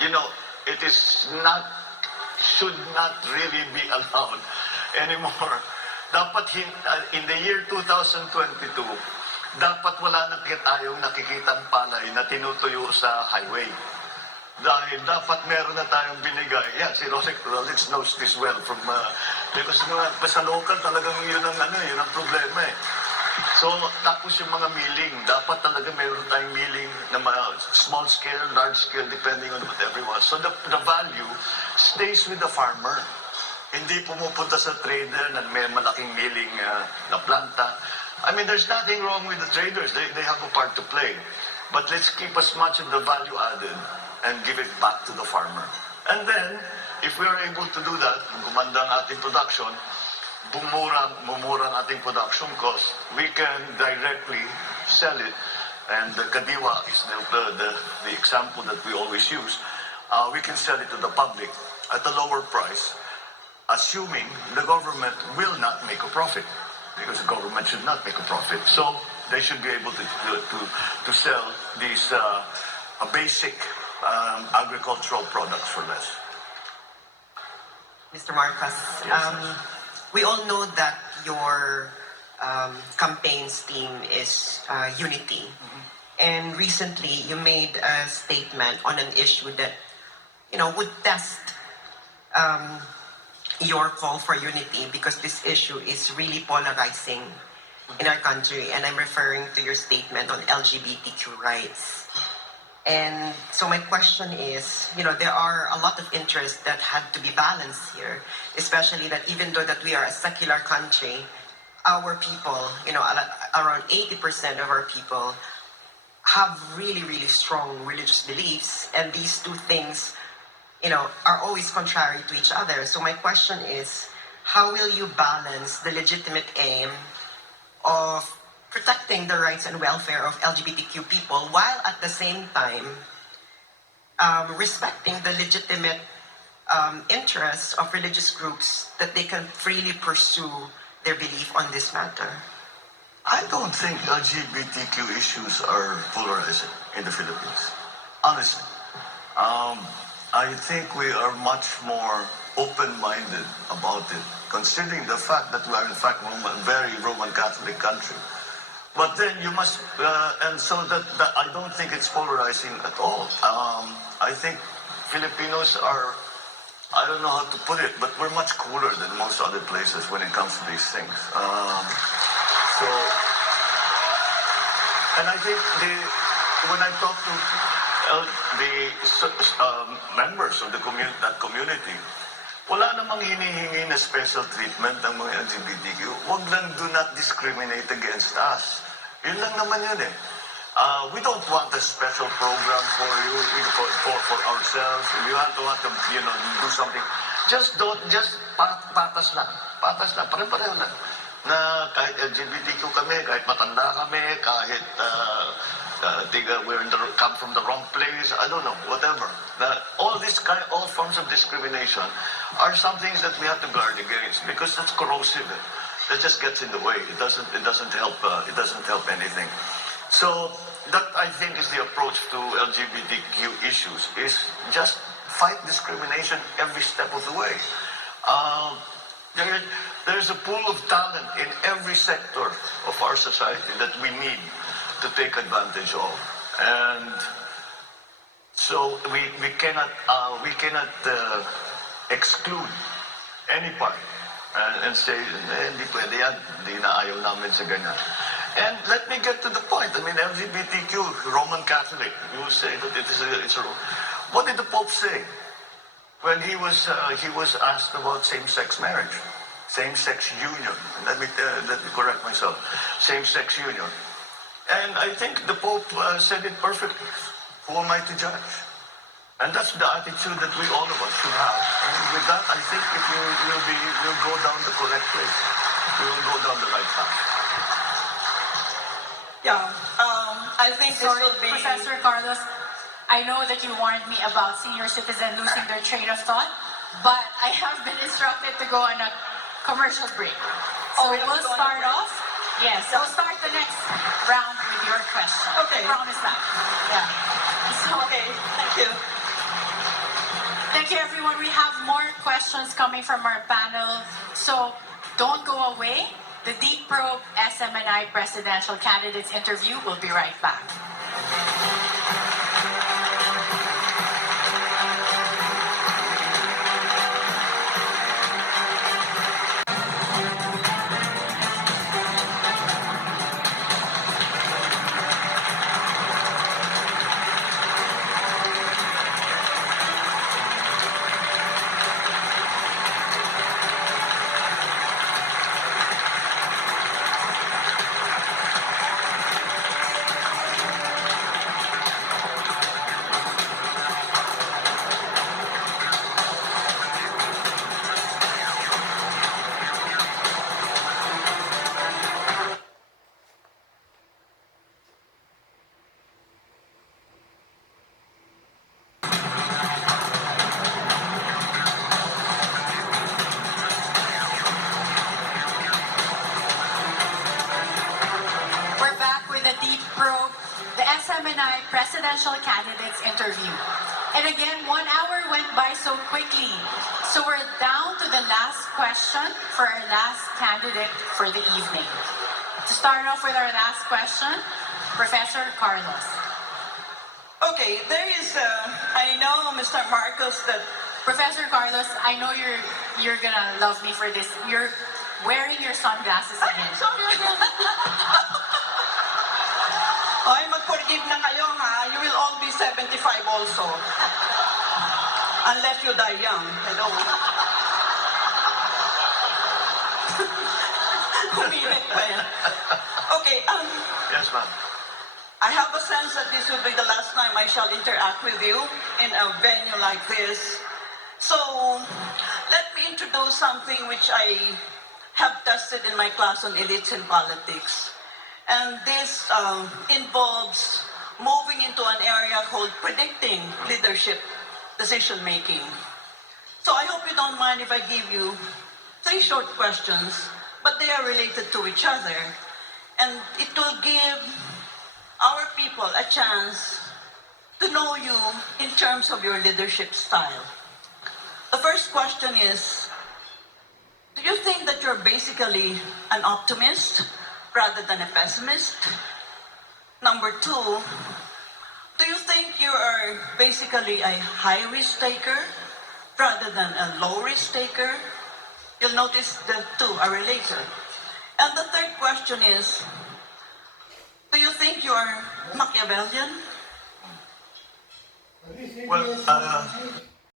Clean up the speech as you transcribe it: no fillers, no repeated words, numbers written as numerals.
you know, it is not, should not really be allowed anymore. Dapat in the year 2022, dapat wala na tayong nakikitang palay na tinutuyo sa highway. Dahil dapat meron na tayong binigay. Yeah, si Rolex knows this well from, because sa local talagang yun ang problema eh. So, tapos yung mga milling, dapat talaga meron tayong milling na small scale, large scale, depending on what everyone. So, the value stays with the farmer. Hindi pumupunta sa trader na may malaking milling na planta. I mean, there's nothing wrong with the traders. They have a part to play. But let's keep as much of the value added and give it back to the farmer. And then, if we are able to do that, gumanda ang ating production, bumura ang ating production cost, we can directly sell it. And the kadiwa is the example that we always use. We can sell it to the public at a lower price, assuming the government will not make a profit, because the government should not make a profit. So they should be able to sell these basic agricultural products for less. Mr. Marcos, we all know that your campaign's theme is unity. And recently, you made a statement on an issue that, would test your call for unity, because this issue is really polarizing in our country. And I'm referring to your statement on LGBTQ rights. And so my question is, there are a lot of interests that had to be balanced here, especially that even though that we are a secular country, our people, around 80% of our people have really, really strong religious beliefs, and these two things, are always contrary to each other. So my question is, how will you balance the legitimate aim of protecting the rights and welfare of LGBTQ people while at the same time respecting the legitimate interests of religious groups that they can freely pursue their belief on this matter? I don't think LGBTQ issues are polarizing in the Philippines, honestly. I think we are much more open-minded about it, considering the fact that we are in fact a very Roman Catholic country. But then you must, and so that I don't think it's polarizing at all. I think Filipinos are, I don't know how to put it, but we're much cooler than most other places when it comes to these things. And I think when I talk to the members of that community, wala namang hinihingi na special treatment ng mga LGBTQ. Wag lang, do not discriminate against us. Yun lang naman yun eh. We don't want a special program for you, for ourselves. We want to do something. Just patas lang. Patas lang, pare-pareho lang. Na kahit LGBTQ kami, kahit matanda kami, kahit come from the wrong place, I don't know, whatever. All forms of discrimination are some things that we have to guard against, because that's corrosive. That just gets in the way. It doesn't help. It doesn't help anything. So that, I think, is the approach to LGBTQ issues: is just fight discrimination every step of the way. There's a pool of talent in every sector of our society that we need to take advantage of, and so we cannot exclude any part and say hindi pwede yan, hindi na ayaw namin sa ganyan. And let me get to the point. I mean, LGBTQ, Roman Catholic, you say that it's a. What did the Pope say when he was asked about same-sex marriage, same-sex union? Let me correct myself. Same-sex union. And I think the Pope said it perfectly. Who am I to judge? And that's the attitude that all of us should have. And with that, I think we'll go down the correct place. We will go down the right path. Yeah, I think this will be... Professor Carlos, I know that you warned me about senior citizens losing their train of thought, but I have been instructed to go on a commercial break. So we'll start off. Yes, we'll start the next round with your question. Okay. I promise that. Yeah. Okay, thank you. Thank you, everyone. We have more questions coming from our panel, so don't go away. The Deep Probe SMNI presidential candidates interview will be right back. We're back with the Deep Probe, the SMNI presidential candidates interview. And again, 1 hour went by so quickly. So we're down to the last question for our last candidate for the evening. To start off with our last question, Professor Carlos. Okay, there is, I know, Mr. Marcos, that Professor Carlos, I know you're gonna love me for this. You're wearing your sunglasses again. sorry again. Ay, mag-forgive na kayo, ha? You will all be 75 also. Unless you die young. Hello. Humirit pa yan. Okay, Yes, ma'am. I have a sense that this will be the last time I shall interact with you in a venue like this. So, let me introduce something which I have tested in my class on elites in politics. And this involves moving into an area called predicting leadership decision-making. So I hope you don't mind if I give you 3 short questions, but they are related to each other. And it will give our people a chance to know you in terms of your leadership style. The first question is, do you think that you're basically an optimist rather than a pessimist? Number 2, do you think you are basically a high-risk taker rather than a low-risk taker? You'll notice the 2 are related. And the third question is, do you think you are Machiavellian? Well,